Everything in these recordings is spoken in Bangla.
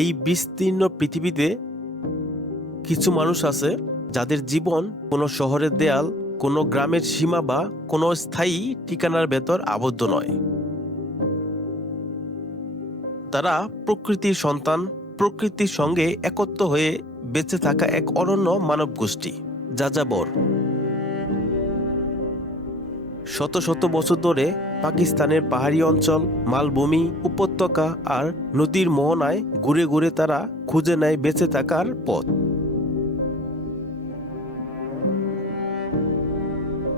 এই বিস্তীর্ণ পৃথিবীতে কিছু মানুষ আছে যাদের জীবন কোনো শহরের দেয়াল, কোনো গ্রামের সীমা বা কোনো স্থায়ী ঠিকানার ভেতর আবদ্ধ নয়। তারা প্রকৃতির সন্তান, প্রকৃতির সঙ্গে একত্র হয়ে বেঁচে থাকা এক অনন্য মানব গোষ্ঠী যাযাবর। শত শত বছর ধরে পাকিস্তানের পাহাড়ি অঞ্চল, মালভূমি, উপত্যকা আর নদীর মোহনায় ঘুরে ঘুরে তারা খুঁজে নেয় বেঁচে থাকার পথ।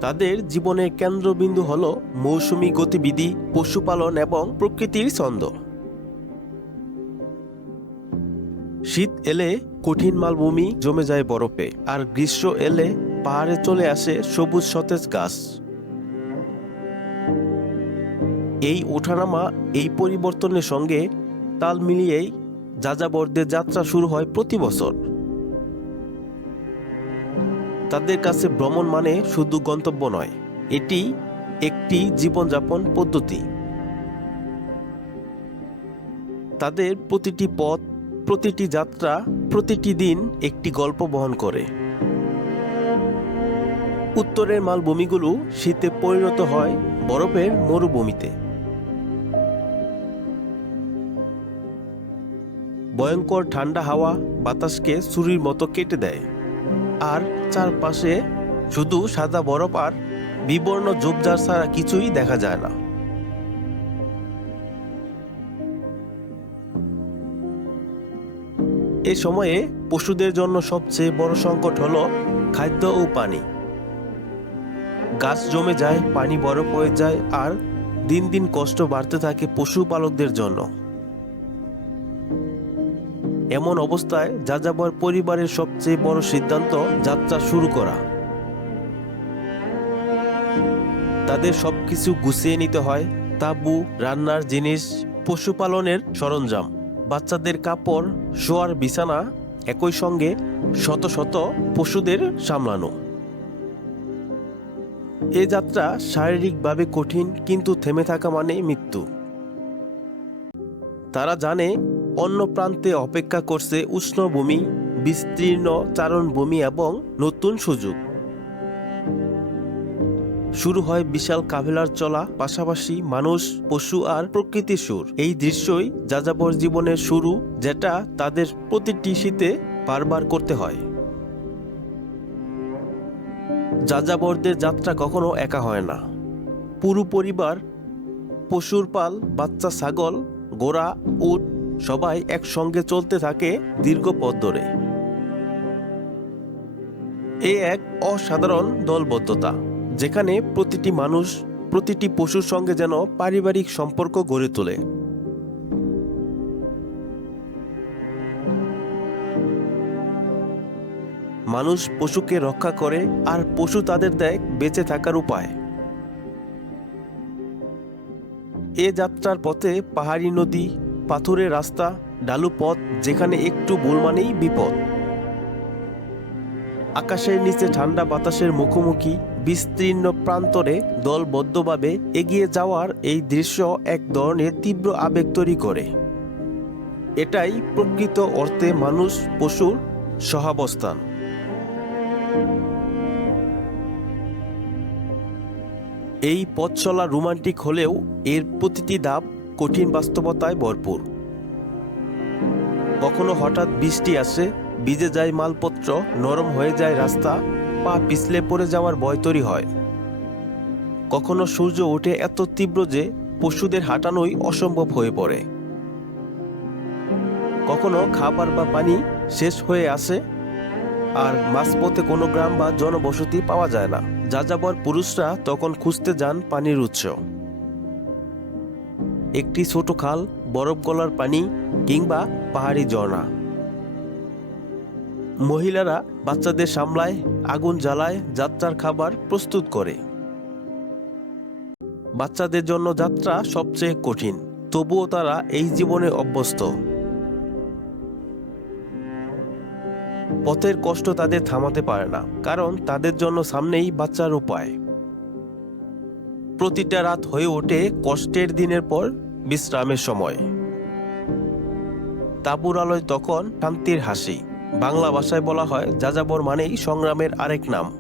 তাদের জীবনের কেন্দ্রবিন্দু হল মৌসুমি গতিবিধি, পশুপালন এবং প্রকৃতির ছন্দ। শীত এলে কঠিন মালভূমি জমে যায় বরফে, আর গ্রীষ্ম এলে পাহাড়ে চলে আসে সবুজ সতেজ গাছ। এই ওঠানামা, এই পরিবর্তনের সঙ্গে তাল মিলিয়েই যাযাবরদের যাত্রা শুরু হয় প্রতি বছর। তাদের কাছে ভ্রমণ মানে শুধু গন্তব্য নয়, এটি একটি জীবনযাপন পদ্ধতি। তাদের প্রতিটি পথ, প্রতিটি যাত্রা, প্রতিটি দিন একটি গল্প বহন করে। উত্তরের মালভূমিগুলো শীতে পরিণত হয় বরফের মরুভূমিতে। ভয়ঙ্কর ঠান্ডা হাওয়া বাতাসকে ছুরির মতো কেটে দেয়। আর চারপাশে শুধু সাদা বরফ আর বিবর্ণ ঝোপঝাড় ছাড়া কিছুই দেখা যায় না। এ সময়ে পশুদের জন্য সবচেয়ে বড় সংকট হলো খাদ্য ও পানি। গাছ জমে যায়, পানি বরফ হয়ে যায় আর দিন দিন কষ্ট বাড়তে থাকে পশুপালকদের জন্য। এমন অবস্থায় যাযাবর পরিবারের সবচেয়ে বড় সিদ্ধান্ত যাত্রা শুরু করা। তাদের সবকিছু গুছিয়ে নিতে হয় তাবু, রান্নার জিনিস, পশুপালনের সরঞ্জাম, বাচ্চাদের কাপড়, শোয়ার বিছানা, একই সঙ্গে শত শত পশুদের সামলানো। এ যাত্রা শারীরিকভাবে কঠিন, কিন্তু থেমে থাকা মানে মৃত্যু। তারা জানে অন্য প্রান্তে অপেক্ষা করছে উষ্ণভূমি বিস্তীর্ণ চারণভূমি এবং নতুন সুযোগ। শুরু হয় বিশাল কাভেলার চলা, পাশাপাশি মানুষ, পশু আর প্রকৃতির সুর। এই দৃশ্যই যাযাবর জীবনের শুরু, যেটা তাদের প্রতিটি শীতে বারবার করতে হয়। যাযাবরদের যাত্রা কখনো একা হয় না। পুরো পরিবার, পশুর পাল, বাচ্চা ছাগল গোড়া উট সবাই একসঙ্গে চলতে থাকে দীর্ঘ পথ ধরে। এ এক অসাধারণ দলবদ্ধতা, যেখানে প্রতিটি মানুষ, প্রতিটি পশুর সঙ্গে যেন পারিবারিক সম্পর্ক গড়ে তোলে। মানুষ পশুকে রক্ষা করে আর পশু তাদের দেয় বেঁচে থাকার উপায়। এ যাত্রার পথে পাহাড়ি নদী পাথুরে রাস্তা, ডালু পথ, যেখানে একটু ভুল মানেই বিপদ। আকাশের নিচে ঠান্ডা বাতাসের মুখোমুখি, বিস্তীর্ণ প্রান্তরে দলবদ্ধভাবে এগিয়ে যাওয়ার এই দৃশ্য এক ধরনের তীব্র আবেগ তৈরি করে। এটাই প্রকৃত অর্থে মানুষ পশুর সহাবস্থান। এই পথ চলা রোমান্টিক হলেও এর প্রতিটি ধাপ কঠিন বাস্তবতায় ভরপুর। কখনো হঠাৎ বৃষ্টি আসে, ভিজে যায় মালপত্র, নরম হয়ে যায় রাস্তা, পা পিছলে পড়ে যাওয়ার ভয় তৈরি হয়। কখনো সূর্য ওঠে এত তীব্র যে পশুদের হাঁটানোই অসম্ভব হয়ে পড়ে। কখনো খাবার বা পানি শেষ হয়ে আসে, আর মাঝপথে কোনো গ্রাম বা জনবসতি পাওয়া যায় না। যাযাবর পুরুষরা তখন খুঁজতে যান পানির উৎস। একটি ছোট খাল, বরফ গলার পানি কিংবা পাহাড়ি ঝর্ণা। মহিলারা বাচ্চাদের সামলায়, আগুন জ্বালায়, যাত্রার খাবার প্রস্তুত করে। বাচ্চাদের জন্য যাত্রা সবচেয়ে কঠিন, তবুও তারা এই জীবনে অভ্যস্ত। পথের কষ্ট তাদের থামাতে পারে না, কারণ তাদের জন্য সামনেই বাচ্চার উপায়। প্রতিটা রাত হয়ে ওঠে কষ্টের দিনের পর বিশ্রামের সময়। তাঁবুর আলোয় তখন শান্তির হাসি। বাংলা ভাষায় বলা হয়, যাযাবর মানেই সংগ্রামের আরেক নাম।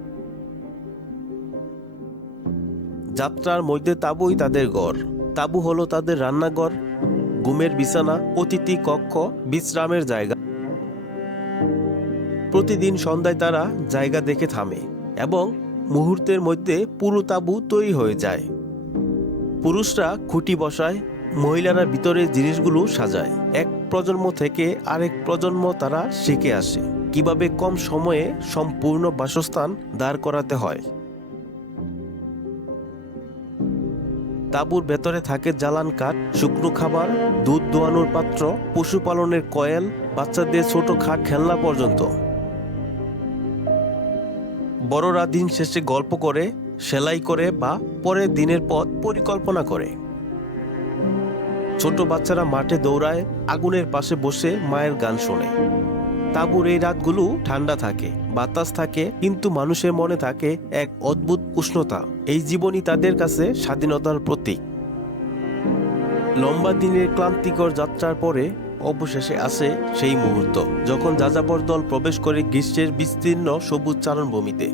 যাত্রার মধ্যে তাঁবুই তাদের ঘর তাঁবু হলো তাদের রান্নাঘর, ঘুমের বিছানা, অতিথি কক্ষ, বিশ্রামের জায়গা। প্রতিদিন সন্ধ্যায় তারা জায়গা দেখে থামে এবং মুহূর্তের মধ্যে পুরো তাঁবু তৈরি হয়ে যায়। পুরুষরা খুঁটি বসায়, মহিলারা ভিতরে জিনিসগুলো সাজায়। এক প্রজন্ম থেকে আরেক প্রজন্ম তারা শিখে আসে, কীভাবে কম সময়ে সম্পূর্ণ বাসস্থান দাঁড় করাতে হয়। তাঁবুর ভেতরে থাকে জ্বালান কাঠ, শুকনো খাবার, দুধ দোয়ানোর পাত্র, পশুপালনের কয়েল, বাচ্চাদের ছোট খাট খেলনা পর্যন্ত। বড়রা দিন শেষে গল্প করে সেলাই করে বা পরের দিনের পথ পরিকল্পনা করে। ছোট বাচ্চারা মাঠে দৌড়ায়, আগুনের পাশে বসে মায়ের গান শোনে। তাঁবুর এই রাতগুলো ঠান্ডা থাকে, বাতাস থাকে, কিন্তু মানুষের মনে থাকে এক অদ্ভুত উষ্ণতা। এই জীবনই তাদের কাছে স্বাধীনতার প্রতীক। লম্বা দিনের ক্লান্তিকর যাত্রার পরে অবশেষে আসে সেই মুহূর্ত, যখন যাযাবর দল প্রবেশ করে গ্রীষ্মের বিস্তীর্ণ সবুজ চারণভূমিতে।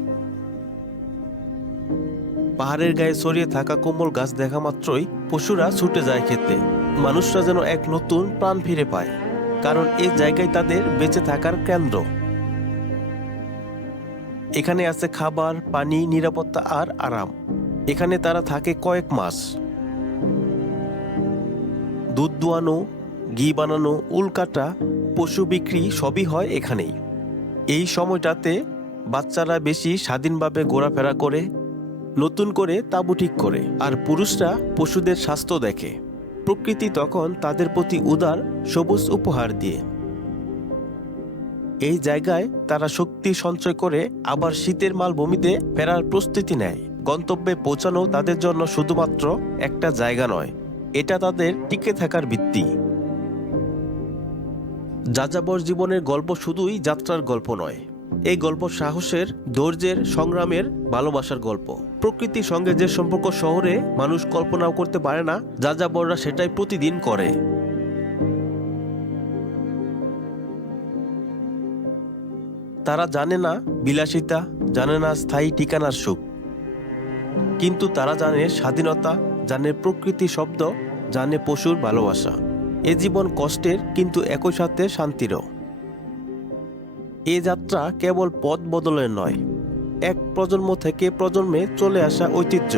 পাহাড়ের গায়ে ছড়িয়ে থাকা কোমল গাছ দেখা মাত্রই পশুরা ছুটে যায় খেতে। মানুষরা যেন এক নতুন প্রাণ ফিরে পায়, কারণ এই জায়গায় তাদের বেঁচে থাকার কেন্দ্র। এখানে আছে খাবার, পানি, নিরাপত্তা আর আরাম। এখানে তারা থাকে কয়েক মাস। দুধ দোয়ানো, ঘি বানানো, উল কাটা, পশু বিক্রি সবই হয় এখানেই। এই সময়টাতে বাচ্চারা বেশি স্বাধীনভাবে ঘোরাফেরা করে নতুন করে তাঁবু ঠিক করে, আর পুরুষরা পশুদের স্বাস্থ্য দেখে। প্রকৃতি তখন তাদের প্রতি উদার, সবুজ উপহার দিয়ে। এই জায়গায় তারা শক্তি সঞ্চয় করে আবার শীতের মালভূমিতে ফেরার প্রস্তুতি নেয়। গন্তব্যে পৌঁছানো তাদের জন্য শুধুমাত্র একটা জায়গা নয়, এটা তাদের টিকে থাকার ভিত্তি। যাযাবর জীবনের গল্প শুধুই যাত্রার গল্প নয় এই গল্প সাহসের, ধৈর্যের, সংগ্রামের, ভালোবাসার গল্প। প্রকৃতির সঙ্গে যে সম্পর্ক শহরে মানুষ কল্পনাও করতে পারে না যাযাবররা সেটাই প্রতিদিন করে। তারা জানে না বিলাসিতা, জানে না স্থায়ী ঠিকানার সুখ। কিন্তু তারা জানে স্বাধীনতা, জানে প্রকৃতি শব্দ, জানে পশুর ভালোবাসা। এ জীবন কষ্টের, কিন্তু একই সাথে শান্তিরও। এ যাত্রা কেবল পথ বদলের নয় এক প্রজন্ম থেকে প্রজন্মে চলে আসা ঐতিহ্য।